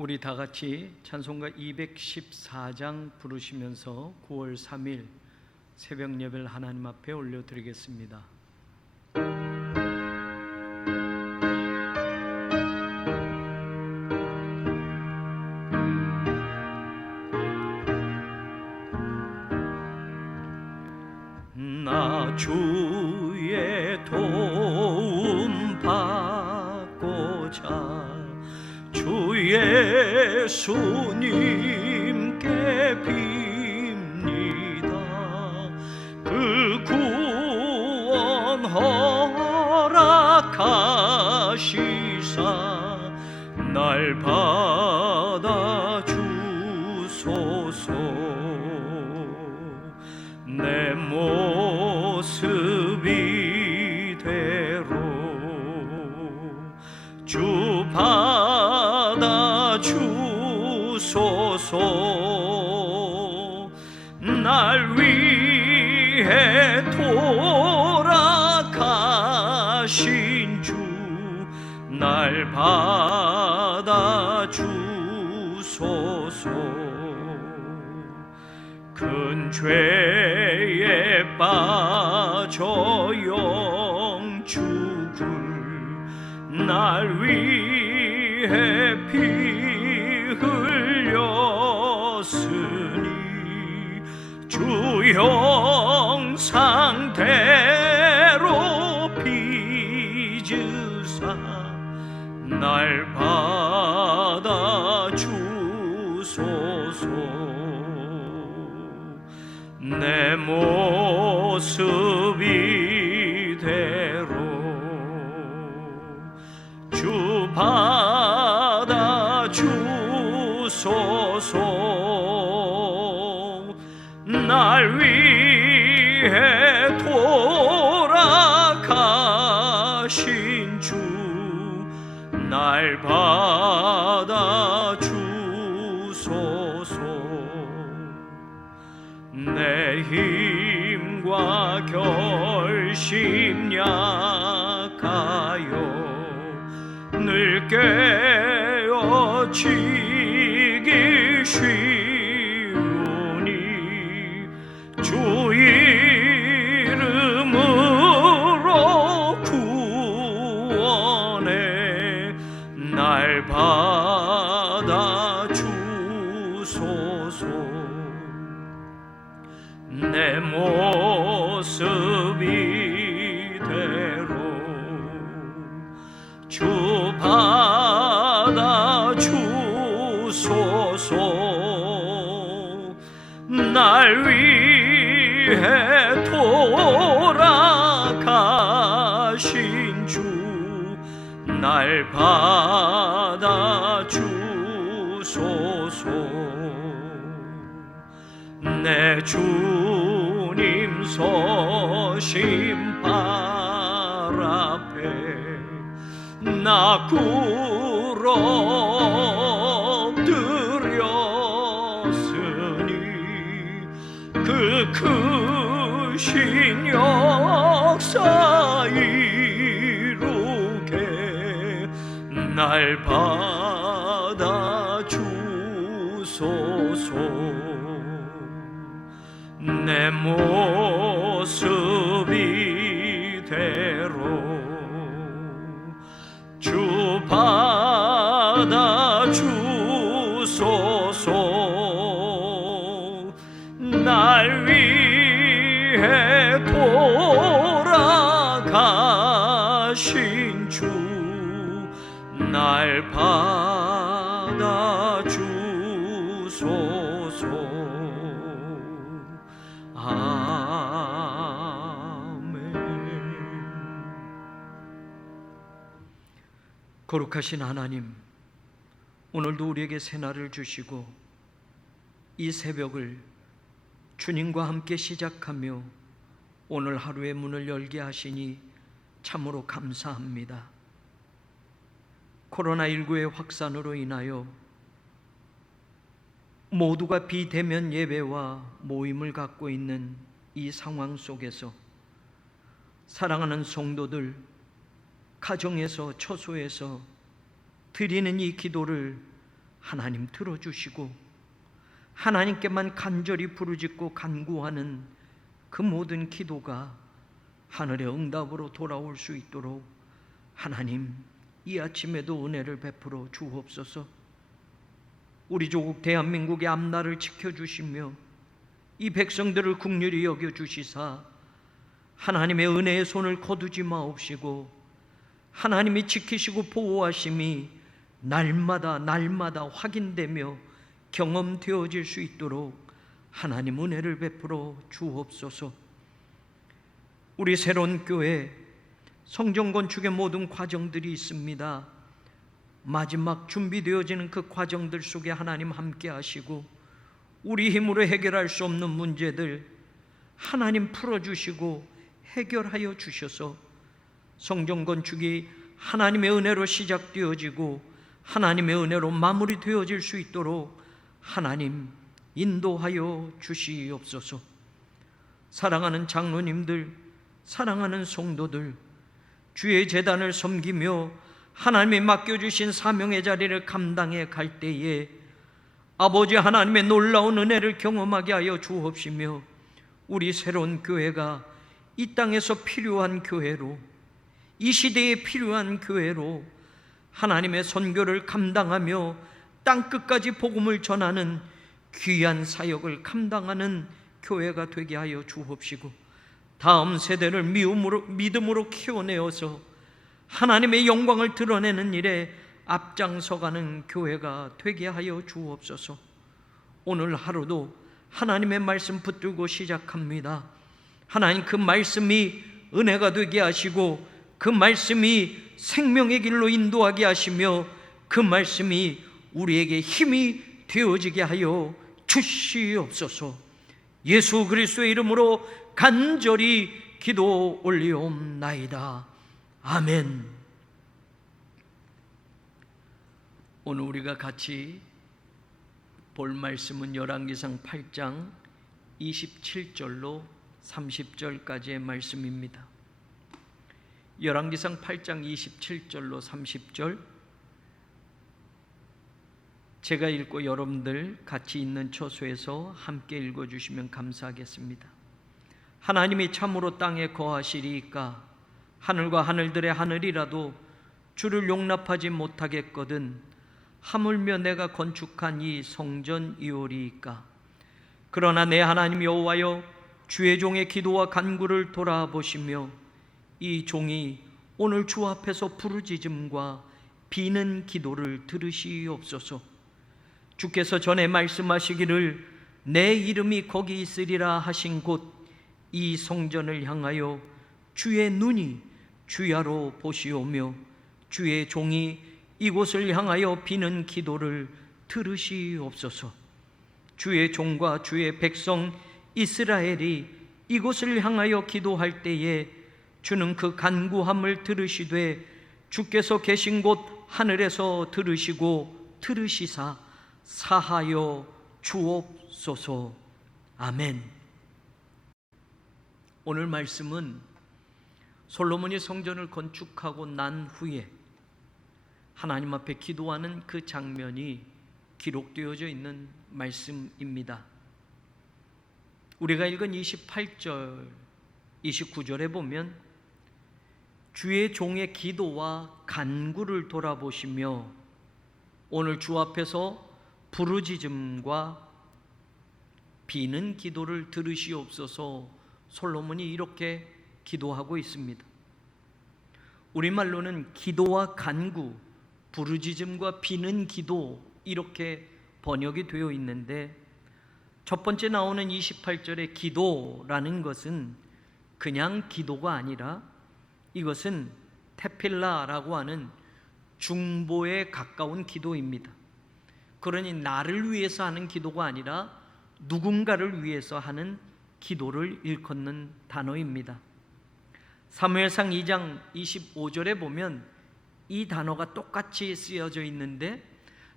우리 다 같이 찬송가 214장 부르시면서 9월 3일 새벽 예배를 하나님 앞에 올려드리겠습니다. 나 주의 도움 받고자 주 예수님께 빕니다. 그 구원 허락하시사 날 받아 주소서. 내 모습 이대로 주 받아 주소서. 날 위해 돌아가신 주 날 받아 주소서. 큰 죄에 빠져 영 죽을 날 위해 피 흘렸으니 주 형상대로 빚으사 날 받아 주소서. 내 모습 이대로 주 받아 주소서. 날 위해 돌아가신 주 날 받아 주소서. 내 힘과 결심 약하여 늘 깨어지기 쉬우니 주 이름으로 구원해 날 받아 주소서. 내 모습 이대로 주 받아 주소서. 날 위해 돌아가신 주 날 받아 주소서. 내 주님 서신 발 앞에 나 꿇어드렸으니 그 크신 역사 이루게 날 받아 주소서. 내 모습 이대로 주 받아 주소서. 날 위해 돌아가신 주 날 받아 주소서. 아멘. 거룩하신 하나님, 오늘도 우리에게 새날을 주시고 이 새벽을 주님과 함께 시작하며 오늘 하루의 문을 열게 하시니 참으로 감사합니다. 코로나19의 확산으로 인하여 모두가 비대면 예배와 모임을 갖고 있는 이 상황 속에서 사랑하는 성도들, 가정에서 처소에서 드리는 이 기도를 하나님 들어주시고 하나님께만 간절히 부르짖고 간구하는 그 모든 기도가 하늘의 응답으로 돌아올 수 있도록 하나님 이 아침에도 은혜를 베풀어 주옵소서. 우리 조국 대한민국의 앞날을 지켜주시며 이 백성들을 긍휼히 여겨주시사 하나님의 은혜의 손을 거두지 마옵시고 하나님이 지키시고 보호하심이 날마다 확인되며 경험되어질 수 있도록 하나님 은혜를 베풀어 주옵소서. 우리 새로운 교회 성전 건축의 모든 과정들이 있습니다. 마지막 준비되어지는 그 과정들 속에 하나님 함께 하시고 우리 힘으로 해결할 수 없는 문제들 하나님 풀어주시고 해결하여 주셔서 성전 건축이 하나님의 은혜로 시작되어지고 하나님의 은혜로 마무리되어질 수 있도록 하나님 인도하여 주시옵소서. 사랑하는 장로님들, 사랑하는 성도들, 주의 제단을 섬기며 하나님이 맡겨주신 사명의 자리를 감당해 갈 때에 아버지 하나님의 놀라운 은혜를 경험하게 하여 주옵시며 우리 새로운 교회가 이 땅에서 필요한 교회로, 이 시대에 필요한 교회로 하나님의 선교를 감당하며 땅끝까지 복음을 전하는 귀한 사역을 감당하는 교회가 되게 하여 주옵시고 다음 세대를 믿음으로 키워내어서 하나님의 영광을 드러내는 일에 앞장서가는 교회가 되게 하여 주옵소서. 오늘 하루도 하나님의 말씀 붙들고 시작합니다. 하나님 그 말씀이 은혜가 되게 하시고 그 말씀이 생명의 길로 인도하게 하시며 그 말씀이 우리에게 힘이 되어지게 하여 주시옵소서. 예수 그리스도의 이름으로 간절히 기도 올리옵나이다. 아멘. 오늘 우리가 같이 볼 말씀은 열왕기상 8장 27절로 30절까지의 말씀입니다. 열왕기상 8장 27절로 30절 제가 읽고 여러분들 같이 있는 처소에서 함께 읽어주시면 감사하겠습니다. 하나님이 참으로 땅에 거하시리이까 하늘과 하늘들의 하늘이라도 주를 용납하지 못하겠거든 하물며 내가 건축한 이 성전이오리이까. 그러나 내 하나님 여호와여 주의 종의 기도와 간구를 돌아보시며 이 종이 오늘 주 앞에서 부르짖음과 비는 기도를 들으시옵소서. 주께서 전에 말씀하시기를 내 이름이 거기 있으리라 하신 곳 이 성전을 향하여 주의 눈이 주야로 보시오며 주의 종이 이곳을 향하여 비는 기도를 들으시옵소서. 주의 종과 주의 백성 이스라엘이 이곳을 향하여 기도할 때에 주는 그 간구함을 들으시되 주께서 계신 곳 하늘에서 들으시고 들으시사 사하여 주옵소서. 아멘. 오늘 말씀은 솔로몬이 성전을 건축하고 난 후에 하나님 앞에 기도하는 그 장면이 기록되어져 있는 말씀입니다. 우리가 읽은 28절, 29절에 보면 주의 종의 기도와 간구를 돌아보시며 오늘 주 앞에서 부르짖음과 비는 기도를 들으시옵소서. 솔로몬이 이렇게 기도하고 있습니다. 우리말로는 기도와 간구, 부르짖음과 비는 기도 이렇게 번역이 되어 있는데 첫 번째 나오는 28절의 기도라는 것은 그냥 기도가 아니라 이것은 테필라라고 하는 중보에 가까운 기도입니다. 그러니 나를 위해서 하는 기도가 아니라 누군가를 위해서 하는 기도를 일컫는 단어입니다. 사무엘상 2장 25절에 보면 이 단어가 똑같이 쓰여져 있는데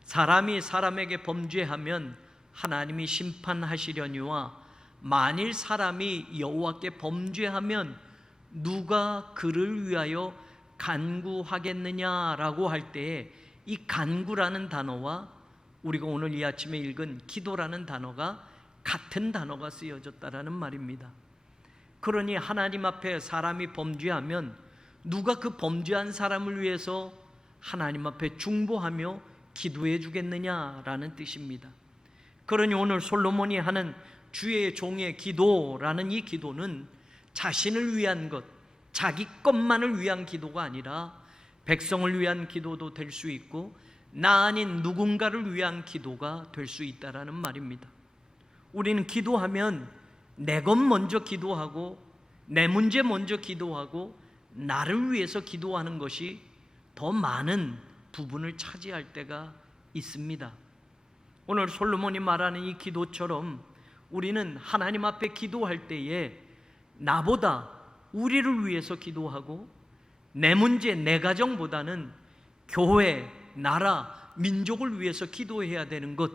사람이 사람에게 범죄하면 하나님이 심판하시려니와 만일 사람이 여호와께 범죄하면 누가 그를 위하여 간구하겠느냐라고 할 때에 이 간구라는 단어와 우리가 오늘 이 아침에 읽은 기도라는 단어가 같은 단어가 쓰여졌다라는 말입니다. 그러니 하나님 앞에 사람이 범죄하면 누가 그 범죄한 사람을 위해서 하나님 앞에 중보하며 기도해 주겠느냐라는 뜻입니다. 그러니 오늘 솔로몬이 하는 주의 종의 기도라는 이 기도는 자신을 위한 것, 자기 것만을 위한 기도가 아니라 백성을 위한 기도도 될 수 있고 나 아닌 누군가를 위한 기도가 될 수 있다라는 말입니다. 우리는 기도하면 내 것 먼저 기도하고 내 문제 먼저 기도하고 나를 위해서 기도하는 것이 더 많은 부분을 차지할 때가 있습니다. 오늘 솔로몬이 말하는 이 기도처럼 우리는 하나님 앞에 기도할 때에 나보다 우리를 위해서 기도하고 내 문제, 내 가정보다는 교회, 나라, 민족을 위해서 기도해야 되는 것,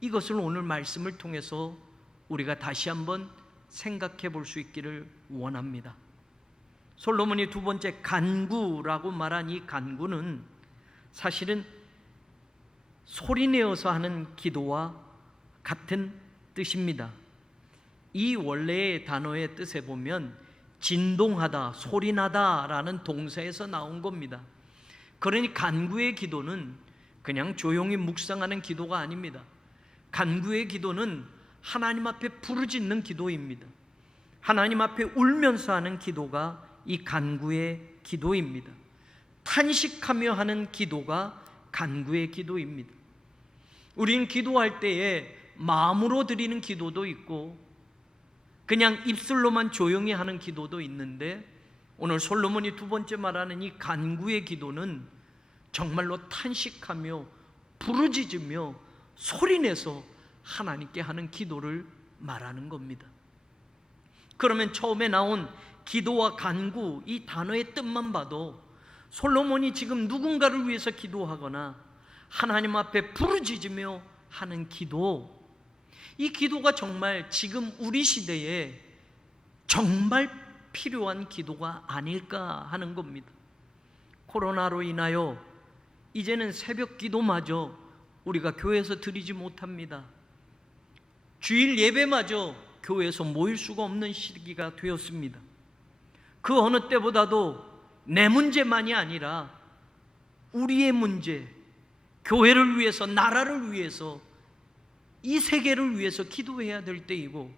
이것을 오늘 말씀을 통해서 우리가 다시 한번 생각해 볼 수 있기를 원합니다. 솔로몬이 두 번째 간구라고 말한 이 간구는 사실은 소리내어서 하는 기도와 같은 뜻입니다. 이 원래의 단어의 뜻에 보면 진동하다, 소리나다 라는 동사에서 나온 겁니다. 그러니 간구의 기도는 그냥 조용히 묵상하는 기도가 아닙니다. 간구의 기도는 하나님 앞에 부르짖는 기도입니다. 하나님 앞에 울면서 하는 기도가 이 간구의 기도입니다. 탄식하며 하는 기도가 간구의 기도입니다. 우리는 기도할 때에 마음으로 드리는 기도도 있고 그냥 입술로만 조용히 하는 기도도 있는데 오늘 솔로몬이 두 번째 말하는 이 간구의 기도는 정말로 탄식하며 부르짖으며 소리내서 하나님께 하는 기도를 말하는 겁니다. 그러면 처음에 나온 기도와 간구 이 단어의 뜻만 봐도 솔로몬이 지금 누군가를 위해서 기도하거나 하나님 앞에 부르짖으며 하는 기도, 이 기도가 정말 지금 우리 시대에 정말 필요한 기도가 아닐까 하는 겁니다. 코로나로 인하여 이제는 새벽 기도마저 우리가 교회에서 드리지 못합니다. 주일 예배마저 교회에서 모일 수가 없는 시기가 되었습니다. 그 어느 때보다도 내 문제만이 아니라 우리의 문제, 교회를 위해서, 나라를 위해서, 이 세계를 위해서 기도해야 될 때이고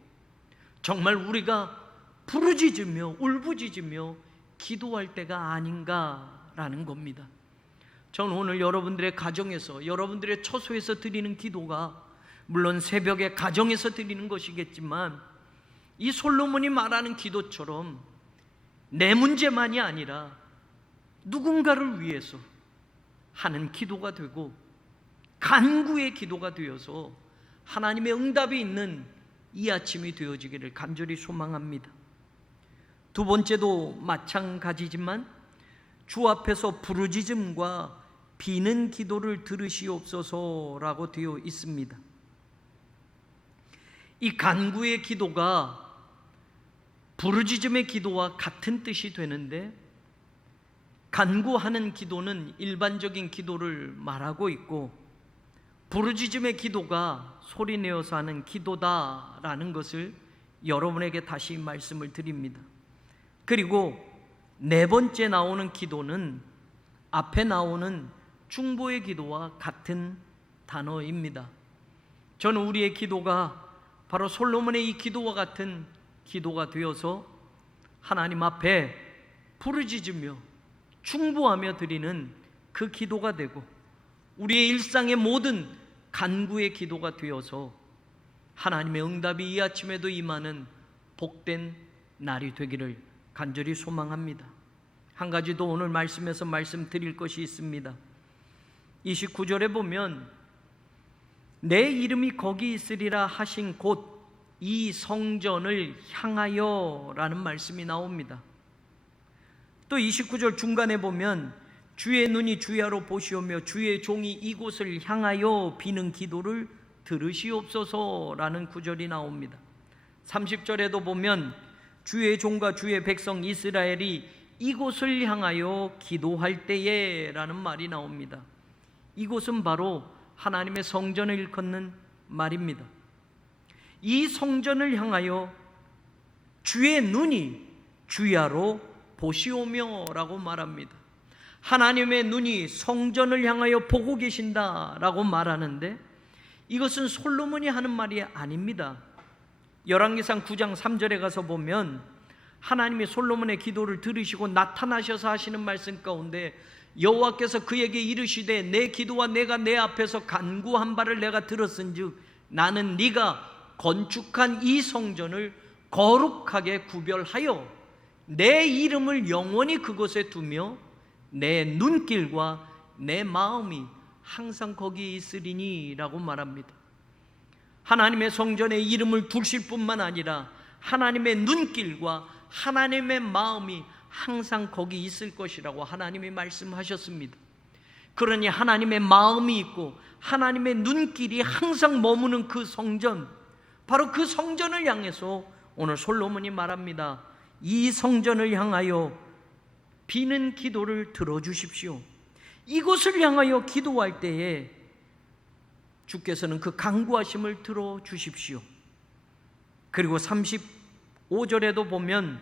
정말 우리가 부르짖으며 울부짖으며 기도할 때가 아닌가라는 겁니다. 저는 오늘 여러분들의 가정에서, 여러분들의 처소에서 드리는 기도가 물론 새벽에 가정에서 드리는 것이겠지만 이 솔로몬이 말하는 기도처럼 내 문제만이 아니라 누군가를 위해서 하는 기도가 되고 간구의 기도가 되어서 하나님의 응답이 있는 이 아침이 되어지기를 간절히 소망합니다. 두 번째도 마찬가지지만 주 앞에서 부르짖음과 비는 기도를 들으시옵소서라고 되어 있습니다. 이 간구의 기도가 부르짖음의 기도와 같은 뜻이 되는데 간구하는 기도는 일반적인 기도를 말하고 있고 부르짖음의 기도가 소리내어서 하는 기도다라는 것을 여러분에게 다시 말씀을 드립니다. 그리고 네 번째 나오는 기도는 앞에 나오는 중보의 기도와 같은 단어입니다. 저는 우리의 기도가 바로 솔로몬의 이 기도와 같은 기도가 되어서 하나님 앞에 부르짖으며 중보하며 드리는 그 기도가 되고 우리의 일상의 모든 간구의 기도가 되어서 하나님의 응답이 이 아침에도 임하는 복된 날이 되기를 간절히 소망합니다. 한 가지 더 오늘 말씀에서 말씀드릴 것이 있습니다. 29절에 보면 내 이름이 거기 있으리라 하신 곳 이 성전을 향하여 라는 말씀이 나옵니다. 또 29절 중간에 보면 주의 눈이 주야로 보시오며 주의 종이 이곳을 향하여 비는 기도를 들으시옵소서라는 구절이 나옵니다. 30절에도 보면 주의 종과 주의 백성 이스라엘이 이곳을 향하여 기도할 때에 라는 말이 나옵니다. 이곳은 바로 하나님의 성전을 일컫는 말입니다. 이 성전을 향하여 주의 눈이 주야로 보시오며 라고 말합니다. 하나님의 눈이 성전을 향하여 보고 계신다라고 말하는데, 이것은 솔로몬이 하는 말이 아닙니다. 열왕기상 9장 3절에 가서 보면 하나님이 솔로몬의 기도를 들으시고 나타나셔서 하시는 말씀 가운데 여호와께서 그에게 이르시되 내 기도와 내가 내 앞에서 간구한 바를 내가 들었은즉 나는 네가 건축한 이 성전을 거룩하게 구별하여 내 이름을 영원히 그곳에 두며 내 눈길과 내 마음이 항상 거기에 있으리니 라고 말합니다. 하나님의 성전에 이름을 두실 뿐만 아니라 하나님의 눈길과 하나님의 마음이 항상 거기 있을 것이라고 하나님이 말씀하셨습니다. 그러니 하나님의 마음이 있고 하나님의 눈길이 항상 머무는 그 성전, 바로 그 성전을 향해서 오늘 솔로몬이 말합니다. 이 성전을 향하여 비는 기도를 들어주십시오. 이곳을 향하여 기도할 때에 주께서는 그 간구하심을 들어주십시오. 그리고 35절에도 보면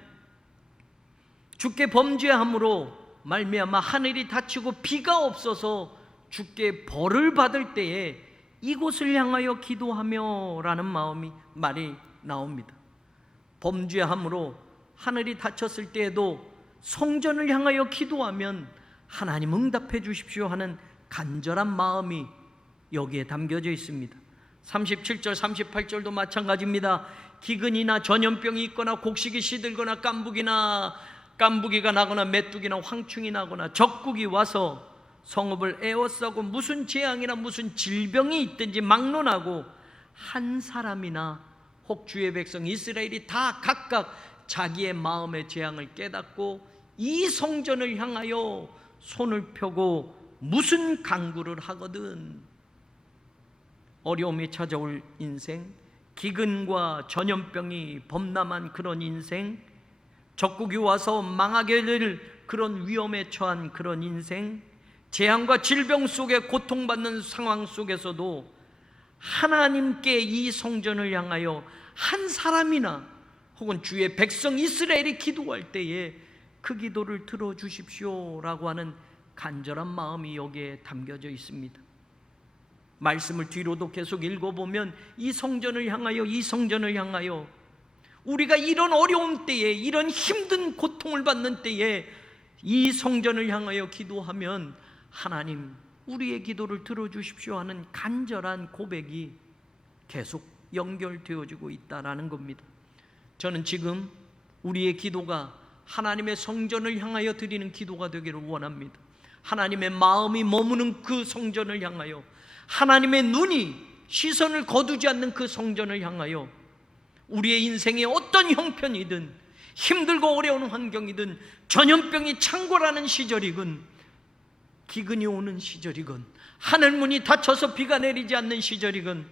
주께 범죄함으로 말미암아 하늘이 닫히고 비가 없어서 주께 벌을 받을 때에 이곳을 향하여 기도하며 라는 말이 나옵니다. 범죄함으로 하늘이 닫혔을 때에도 성전을 향하여 기도하면 하나님 응답해 주십시오 하는 간절한 마음이 여기에 담겨져 있습니다. 37절 38절도 마찬가지입니다. 기근이나 전염병이 있거나 곡식이 시들거나 깐부기가 나거나 메뚜기나 황충이 나거나 적국이 와서 성읍을 에워싸고 무슨 재앙이나 무슨 질병이 있든지 막론하고 한 사람이나 혹 주의 백성 이스라엘이 다 각각 자기의 마음의 재앙을 깨닫고 이 성전을 향하여 손을 펴고 무슨 간구를 하거든 어려움이 찾아올 인생, 기근과 전염병이 범람한 그런 인생, 적국이 와서 망하게 될 그런 위험에 처한 그런 인생, 재앙과 질병 속에 고통받는 상황 속에서도 하나님께 이 성전을 향하여 한 사람이나 혹은 주의 백성 이스라엘이 기도할 때에 그 기도를 들어주십시오 라고 하는 간절한 마음이 여기에 담겨져 있습니다. 말씀을 뒤로도 계속 읽어보면 이 성전을 향하여 우리가 이런 어려움 때에, 이런 힘든 고통을 받는 때에 이 성전을 향하여 기도하면 하나님 우리의 기도를 들어주십시오 하는 간절한 고백이 계속 연결되어지고 있다라는 겁니다. 저는 지금 우리의 기도가 하나님의 성전을 향하여 드리는 기도가 되기를 원합니다. 하나님의 마음이 머무는 그 성전을 향하여, 하나님의 눈이 시선을 거두지 않는 그 성전을 향하여 우리의 인생의 어떤 형편이든, 힘들고 어려운 환경이든, 전염병이 창궐하는 시절이건, 기근이 오는 시절이건, 하늘문이 닫혀서 비가 내리지 않는 시절이건,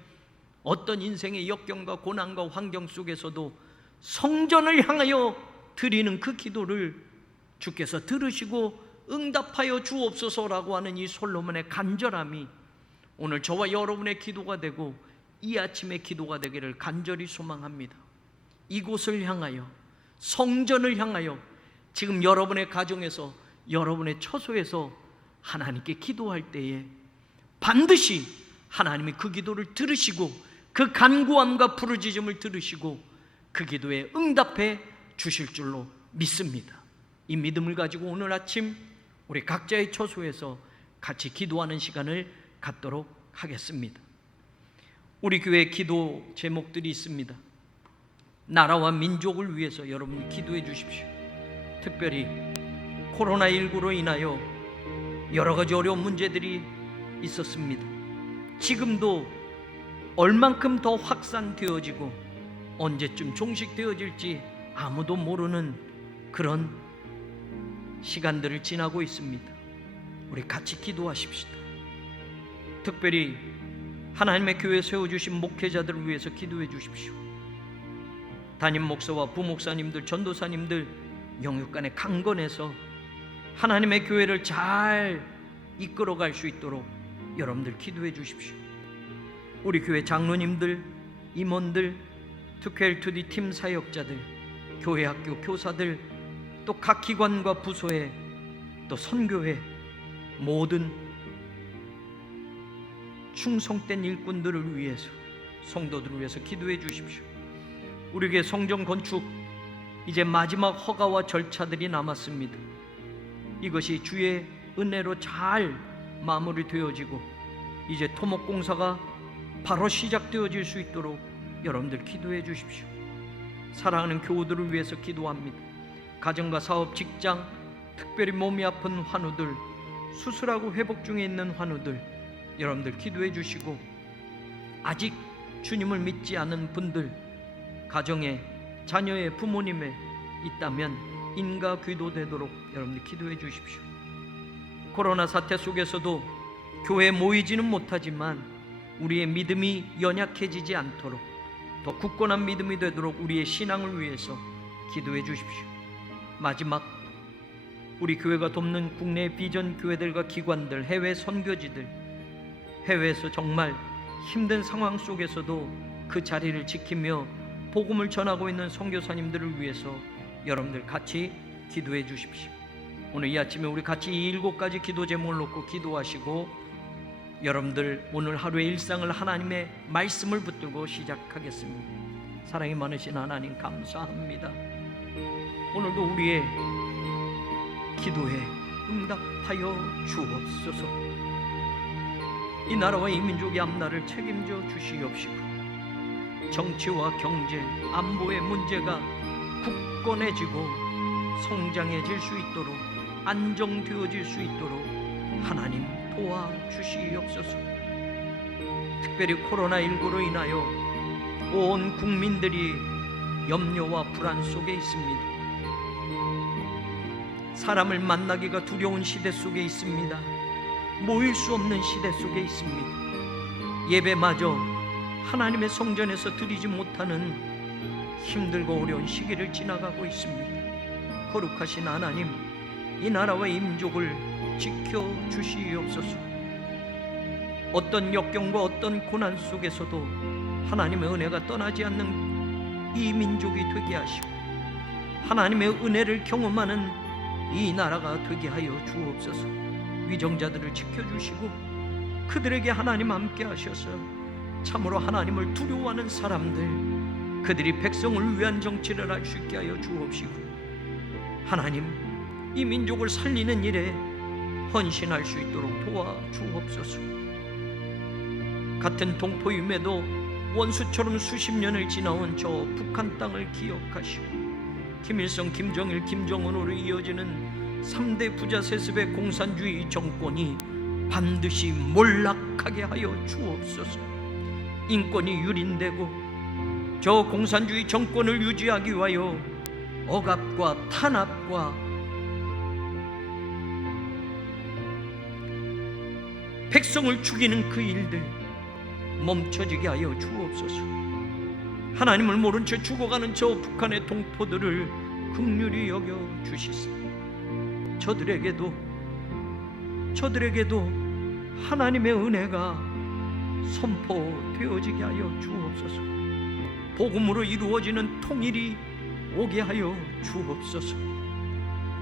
어떤 인생의 역경과 고난과 환경 속에서도 성전을 향하여 드리는 그 기도를 주께서 들으시고 응답하여 주옵소서라고 하는 이 솔로몬의 간절함이 오늘 저와 여러분의 기도가 되고 이 아침의 기도가 되기를 간절히 소망합니다. 이곳을 향하여, 성전을 향하여 지금 여러분의 가정에서, 여러분의 처소에서 하나님께 기도할 때에 반드시 하나님이 그 기도를 들으시고 그 간구함과 부르짖음을 들으시고 그 기도에 응답해 주실 줄로 믿습니다. 이 믿음을 가지고 오늘 아침 우리 각자의 처소에서 같이 기도하는 시간을 갖도록 하겠습니다. 우리 교회 기도 제목들이 있습니다. 나라와 민족을 위해서 여러분이 기도해 주십시오. 특별히 코로나19로 인하여 여러 가지 어려운 문제들이 있었습니다. 지금도 얼만큼 더 확산되어지고 언제쯤 종식되어질지 아무도 모르는 그런 시간들을 지나고 있습니다. 우리 같이 기도하십시다. 특별히 하나님의 교회 세워주신 목회자들을 위해서 기도해 주십시오. 담임 목사와 부목사님들, 전도사님들 영육간에 강건해서 하나님의 교회를 잘 이끌어갈 수 있도록 여러분들 기도해 주십시오. 우리 교회 장로님들, 임원들, 투케일투디 팀 사역자들, 교회 학교 교사들, 또 각 기관과 부서에, 또 선교회 모든 충성된 일꾼들을 위해서, 성도들을 위해서 기도해 주십시오. 우리 교회 성전 건축 이제 마지막 허가와 절차들이 남았습니다. 이것이 주의 은혜로 잘 마무리되어지고 이제 토목공사가 바로 시작되어질 수 있도록 여러분들 기도해 주십시오. 사랑하는 교우들을 위해서 기도합니다. 가정과 사업, 직장, 특별히 몸이 아픈 환우들, 수술하고 회복 중에 있는 환우들, 여러분들 기도해 주시고, 아직 주님을 믿지 않은 분들, 가정에 자녀의 부모님에 있다면 인가 귀도되도록 여러분들 기도해 주십시오. 코로나 사태 속에서도 교회에 모이지는 못하지만 우리의 믿음이 연약해지지 않도록 더 굳건한 믿음이 되도록 우리의 신앙을 위해서 기도해 주십시오. 마지막, 우리 교회가 돕는 국내 비전 교회들과 기관들, 해외 선교지들, 해외에서 정말 힘든 상황 속에서도 그 자리를 지키며 복음을 전하고 있는 선교사님들을 위해서 여러분들 같이 기도해 주십시오. 오늘 이 아침에 우리 같이 이 7가지 기도 제목을 놓고 기도하시고, 여러분들 오늘 하루의 일상을 하나님의 말씀을 붙들고 시작하겠습니다. 사랑이 많으신 하나님 감사합니다. 오늘도 우리의 기도에 응답하여 주옵소서. 이 나라와 이 민족의 앞날을 책임져 주시옵시고, 정치와 경제, 안보의 문제가 굳건해지고 성장해질 수 있도록, 안정되어질 수 있도록 하나님 도와주시옵소서. 특별히 코로나19로 인하여 온 국민들이 염려와 불안 속에 있습니다. 사람을 만나기가 두려운 시대 속에 있습니다. 모일 수 없는 시대 속에 있습니다. 예배마저 하나님의 성전에서 드리지 못하는 힘들고 어려운 시기를 지나가고 있습니다. 거룩하신 하나님, 이 나라와 이 민족을 지켜주시옵소서. 어떤 역경과 어떤 고난 속에서도 하나님의 은혜가 떠나지 않는 이 민족이 되게 하시고, 하나님의 은혜를 경험하는 이 나라가 되게 하여 주옵소서. 위정자들을 지켜주시고 그들에게 하나님 함께 하셔서 참으로 하나님을 두려워하는 사람들, 그들이 백성을 위한 정치를 할 수 있게 하여 주옵시고, 하나님 이 민족을 살리는 일에 헌신할 수 있도록 도와주옵소서. 같은 동포임에도 원수처럼 수십 년을 지나온 저 북한 땅을 기억하시고, 김일성, 김정일, 김정은으로 이어지는 3대 부자 세습의 공산주의 정권이 반드시 몰락하게 하여 주옵소서. 인권이 유린되고 저 공산주의 정권을 유지하기 위하여 억압과 탄압과 백성을 죽이는 그 일들 멈춰지게 하여 주옵소서. 하나님을 모른 채 죽어가는 저 북한의 동포들을 긍휼히 여겨 주시소. 저들에게도 하나님의 은혜가 선포되어지게 하여 주옵소서. 복음으로 이루어지는 통일이 오게 하여 주옵소서.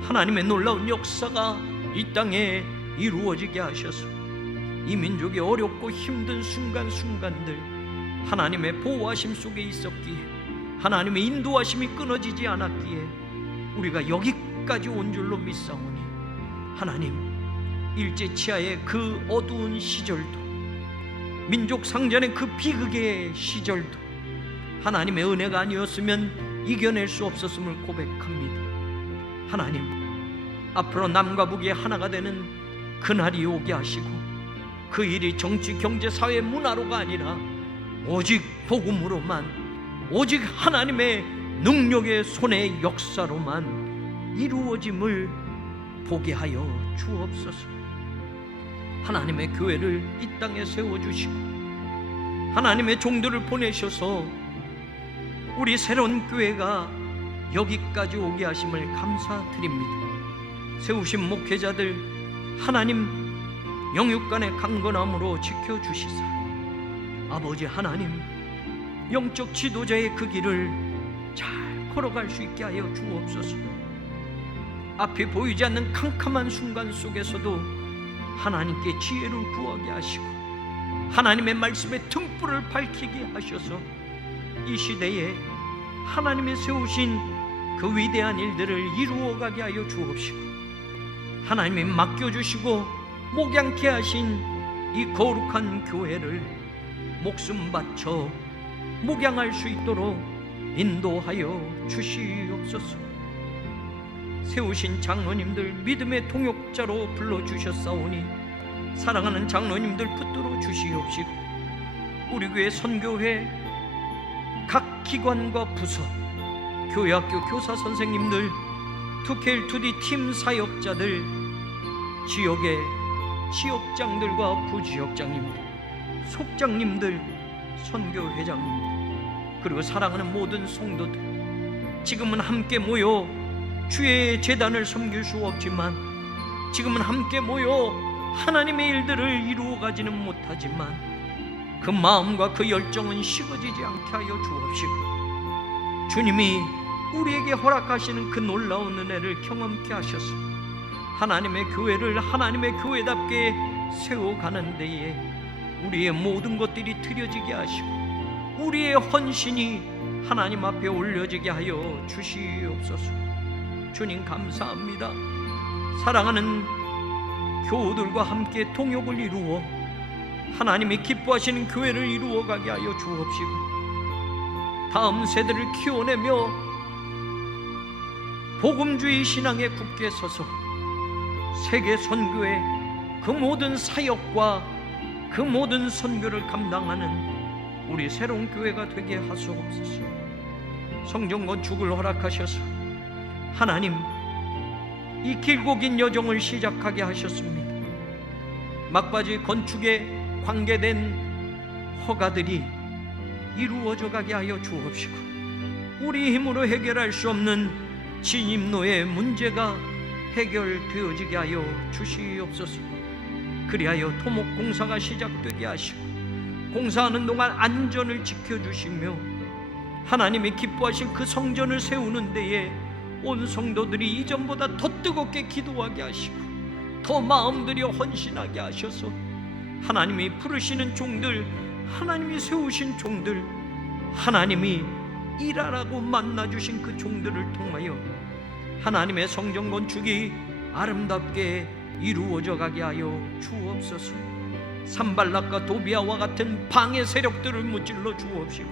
하나님의 놀라운 역사가 이 땅에 이루어지게 하셔서 이 민족이 어렵고 힘든 순간순간들 하나님의 보호하심 속에 있었기에, 하나님의 인도하심이 끊어지지 않았기에 우리가 여기까지 온 줄로 믿사오니, 하나님 일제치하의 그 어두운 시절도, 민족 상전의 그 비극의 시절도 하나님의 은혜가 아니었으면 이겨낼 수 없었음을 고백합니다. 하나님, 앞으로 남과 북이 하나가 되는 그날이 오게 하시고, 그 일이 정치, 경제, 사회, 문화로가 아니라 오직 복음으로만, 오직 하나님의 능력의 손의 역사로만 이루어짐을 보게 하여 주옵소서. 하나님의 교회를 이 땅에 세워주시고 하나님의 종들을 보내셔서 우리 새로운 교회가 여기까지 오게 하심을 감사드립니다. 세우신 목회자들 하나님 영육간의 강건함으로 지켜주시사 아버지 하나님, 영적 지도자의 그 길을 잘 걸어갈 수 있게 하여 주옵소서. 앞이 보이지 않는 캄캄한 순간 속에서도 하나님께 지혜를 구하게 하시고 하나님의 말씀에 등불을 밝히게 하셔서 이 시대에 하나님이 세우신 그 위대한 일들을 이루어가게 하여 주옵시고 하나님이 맡겨주시고 목양케 하신 이 거룩한 교회를 목숨 바쳐 목양할 수 있도록 인도하여 주시옵소서. 세우신 장로님들 믿음의 동역자로 불러주셨사오니 사랑하는 장로님들 붙들어 주시옵시고 우리 교회 선교회 각 기관과 부서, 교회학교 교사 선생님들, 2K2D 팀 사역자들, 지역의 지역장들과 부지역장님들, 속장님들, 선교회장님들, 그리고 사랑하는 모든 성도들, 지금은 함께 모여 주의 제단을 섬길 수 없지만, 지금은 함께 모여 하나님의 일들을 이루어가지는 못하지만 그 마음과 그 열정은 식어지지 않게 하여 주옵시고 주님이 우리에게 허락하시는 그 놀라운 은혜를 경험케 하셔서 하나님의 교회를 하나님의 교회답게 세워가는 데에 우리의 모든 것들이 드려지게 하시고 우리의 헌신이 하나님 앞에 올려지게 하여 주시옵소서. 주님 감사합니다. 사랑하는 교우들과 함께 동역을 이루어 하나님이 기뻐하시는 교회를 이루어가게 하여 주옵시고 다음 세대를 키워내며 복음주의 신앙에 굳게 서서 세계 선교의 그 모든 사역과 그 모든 선교를 감당하는 우리 새로운 교회가 되게 하소옵소서. 성전 건축을 허락하셔서 하나님 이 길고 긴 여정을 시작하게 하셨습니다. 막바지 건축에 관계된 허가들이 이루어져 가게 하여 주옵시고 우리 힘으로 해결할 수 없는 진입로의 문제가 해결되어지게 하여 주시옵소서. 그리하여 토목공사가 시작되게 하시고 공사하는 동안 안전을 지켜주시며 하나님이 기뻐하실 그 성전을 세우는 데에 온 성도들이 이전보다 더 뜨겁게 기도하게 하시고 더 마음 들여 헌신하게 하셔서 하나님이 부르시는 종들, 하나님이 세우신 종들, 하나님이 일하라고 만나주신 그 종들을 통하여 하나님의 성전 건축이 아름답게 이루어져 가게 하여 주옵소서. 산발락과 도비아와 같은 방해 세력들을 무찔러 주옵시고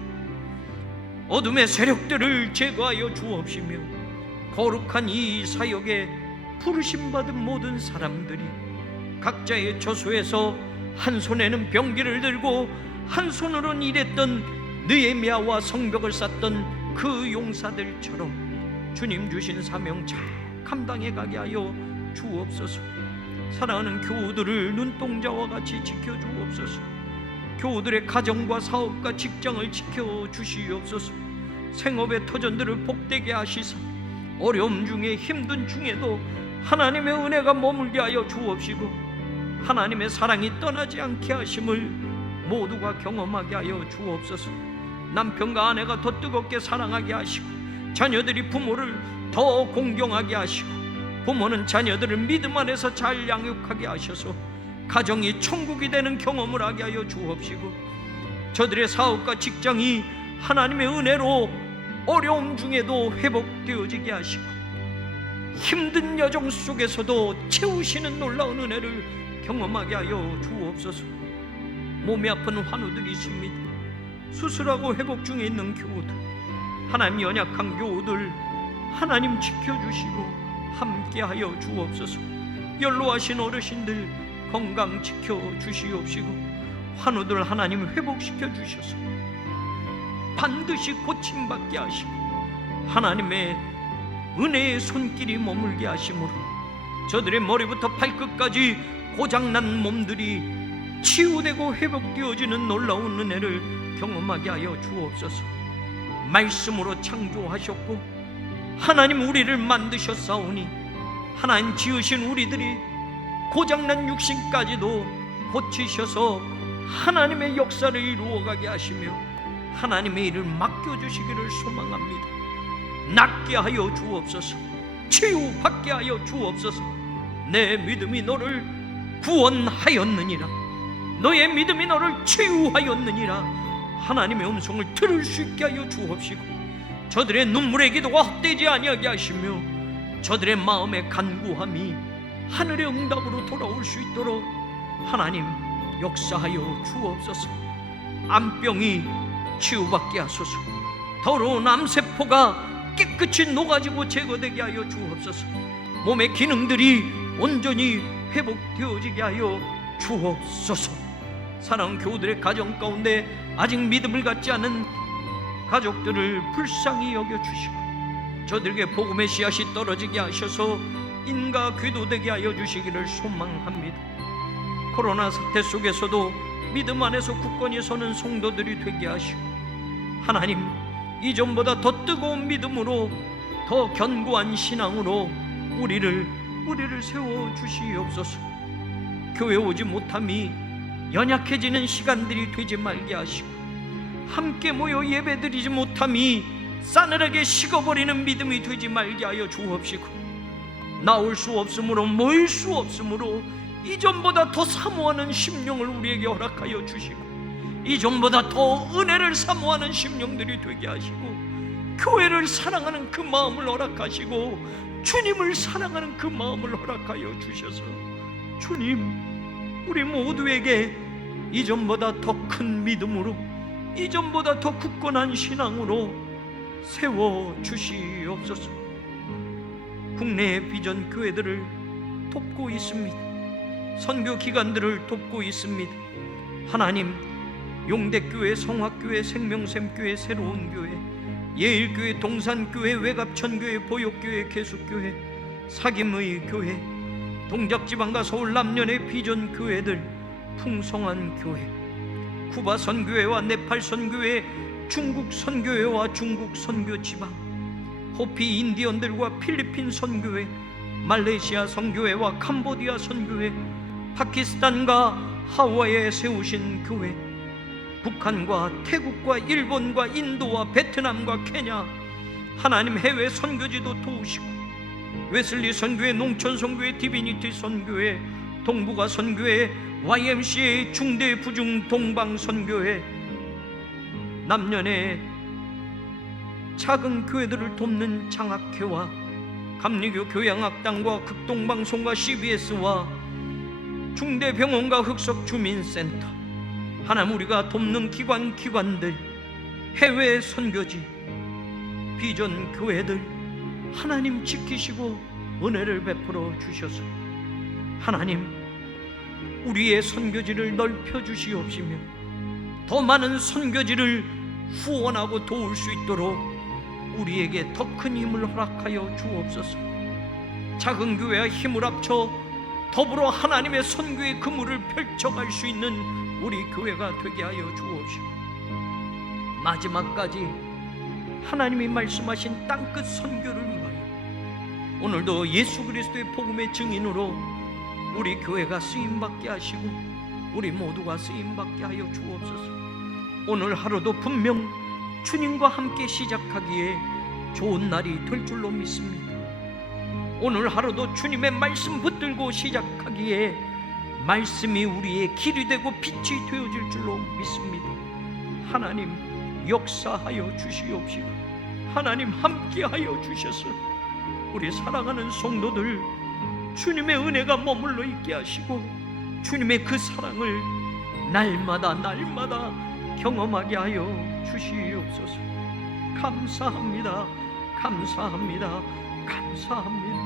어둠의 세력들을 제거하여 주옵시며 거룩한 이 사역에 부르심받은 모든 사람들이 각자의 처소에서 한 손에는 병기를 들고 한 손으로는 일했던 느헤미야와 성벽을 쌓던 그 용사들처럼 주님 주신 사명 잘 감당해 가게 하여 주옵소서. 사랑하는 교우들을 눈동자와 같이 지켜주옵소서. 교우들의 가정과 사업과 직장을 지켜주시옵소서. 생업의 터전들을 복되게 하시사 어려움 중에 힘든 중에도 하나님의 은혜가 머물게 하여 주옵시고 하나님의 사랑이 떠나지 않게 하심을 모두가 경험하게 하여 주옵소서. 남편과 아내가 더 뜨겁게 사랑하게 하시고 자녀들이 부모를 더 공경하게 하시고 부모는 자녀들을 믿음 안에서 잘 양육하게 하셔서 가정이 천국이 되는 경험을 하게 하여 주옵시고 저들의 사업과 직장이 하나님의 은혜로 어려움 중에도 회복되어지게 하시고 힘든 여정 속에서도 채우시는 놀라운 은혜를 경험하게 하여 주옵소서. 몸이 아픈 환우들이 있습니다. 수술하고 회복 중에 있는 교우들, 하나님 연약한 교우들 하나님 지켜주시고 함께하여 주옵소서. 연로하신 어르신들 건강 지켜주시옵시고 환우들 하나님 회복시켜 주셔서 반드시 고침받게 하시고 하나님의 은혜의 손길이 머물게 하심으로 저들의 머리부터 발끝까지 고장난 몸들이 치유되고 회복되어지는 놀라운 은혜를 경험하게 하여 주옵소서. 말씀으로 창조하셨고 하나님 우리를 만드셨사오니 하나님 지으신 우리들이 고장난 육신까지도 고치셔서 하나님의 역사를 이루어가게 하시며 하나님의 일을 맡겨주시기를 소망합니다. 낫게 하여 주옵소서. 치유받게 하여 주옵소서. 내 믿음이 너를 구원하였느니라. 너의 믿음이 너를 치유하였느니라. 하나님의 음성을 들을 수 있게 하여 주옵시고 저들의 눈물의 기도가 헛되지 아니하게 하시며 저들의 마음의 간구함이 하늘의 응답으로 돌아올 수 있도록 하나님 역사하여 주옵소서. 암병이 치유받게 하소서. 더러운 암세포가 깨끗이 녹아지고 제거되게 하여 주옵소서. 몸의 기능들이 온전히 회복되어지게 하여 주옵소서. 사랑하는 교우들의 가정 가운데 아직 믿음을 갖지 않은 가족들을 불쌍히 여겨주시고 저들에게 복음의 씨앗이 떨어지게 하셔서 인과 귀도되게 하여 주시기를 소망합니다. 코로나 사태 속에서도 믿음 안에서 굳건히 서는 성도들이 되게 하시고 하나님 이전보다 더 뜨거운 믿음으로 더 견고한 신앙으로 우리를 세워주시옵소서. 교회 오지 못함이 연약해지는 시간들이 되지 말게 하시고 함께 모여 예배드리지 못함이 싸늘하게 식어버리는 믿음이 되지 말게 하여 주옵시고 나올 수 없으므로 모일 수 없으므로 이전보다 더 사모하는 심령을 우리에게 허락하여 주시고 이전보다 더 은혜를 사모하는 심령들이 되게 하시고 교회를 사랑하는 그 마음을 허락하시고 주님을 사랑하는 그 마음을 허락하여 주셔서 주님 우리 모두에게 이전보다 더 큰 믿음으로 이전보다 더 굳건한 신앙으로 세워주시옵소서. 국내의 비전 교회들을 돕고 있습니다. 선교 기관들을 돕고 있습니다. 하나님 용대교회, 성화교회, 생명샘교회, 새로운 교회, 예일교회, 동산교회, 외갑천교회, 보역교회, 계속교회, 사김의 교회, 동작지방과 서울 남년의 비전 교회들, 풍성한 교회, 쿠바 선교회와 네팔 선교회, 중국 선교회와 중국 선교 지방, 호피 인디언들과 필리핀 선교회, 말레이시아 선교회와 캄보디아 선교회, 파키스탄과 하와이에 세우신 교회, 북한과 태국과 일본과 인도와 베트남과 케냐, 하나님 해외 선교지도 도우시고 웨슬리 선교회, 농촌 선교회, 디비니티 선교회, 동북아 선교회, YMCA, 중대 부중 동방 선교회, 남년의 작은 교회들을 돕는 장학회와 감리교 교양학당과 극동방송과 CBS와 중대병원과 흑석주민센터, 하나님 우리가 돕는 기관들, 해외 선교지, 비전 교회들 하나님 지키시고 은혜를 베풀어 주셔서 하나님 우리의 선교지를 넓혀 주시옵시며 더 많은 선교지를 후원하고 도울 수 있도록 우리에게 더 큰 힘을 허락하여 주옵소서. 작은 교회와 힘을 합쳐 더불어 하나님의 선교의 그물을 펼쳐갈 수 있는 우리 교회가 되게 하여 주옵시고 마지막까지 하나님이 말씀하신 땅끝 선교를 위하여 오늘도 예수 그리스도의 복음의 증인으로 우리 교회가 쓰임받게 하시고 우리 모두가 쓰임받게 하여 주옵소서. 오늘 하루도 분명 주님과 함께 시작하기에 좋은 날이 될 줄로 믿습니다. 오늘 하루도 주님의 말씀 붙들고 시작하기에 말씀이 우리의 길이 되고 빛이 되어질 줄로 믿습니다. 하나님 역사하여 주시옵시고 하나님 함께하여 주셔서 우리 사랑하는 성도들 주님의 은혜가 머물러 있게 하시고 주님의 그 사랑을 날마다 경험하게 하여 주시옵소서. 감사합니다. 감사합니다. 감사합니다.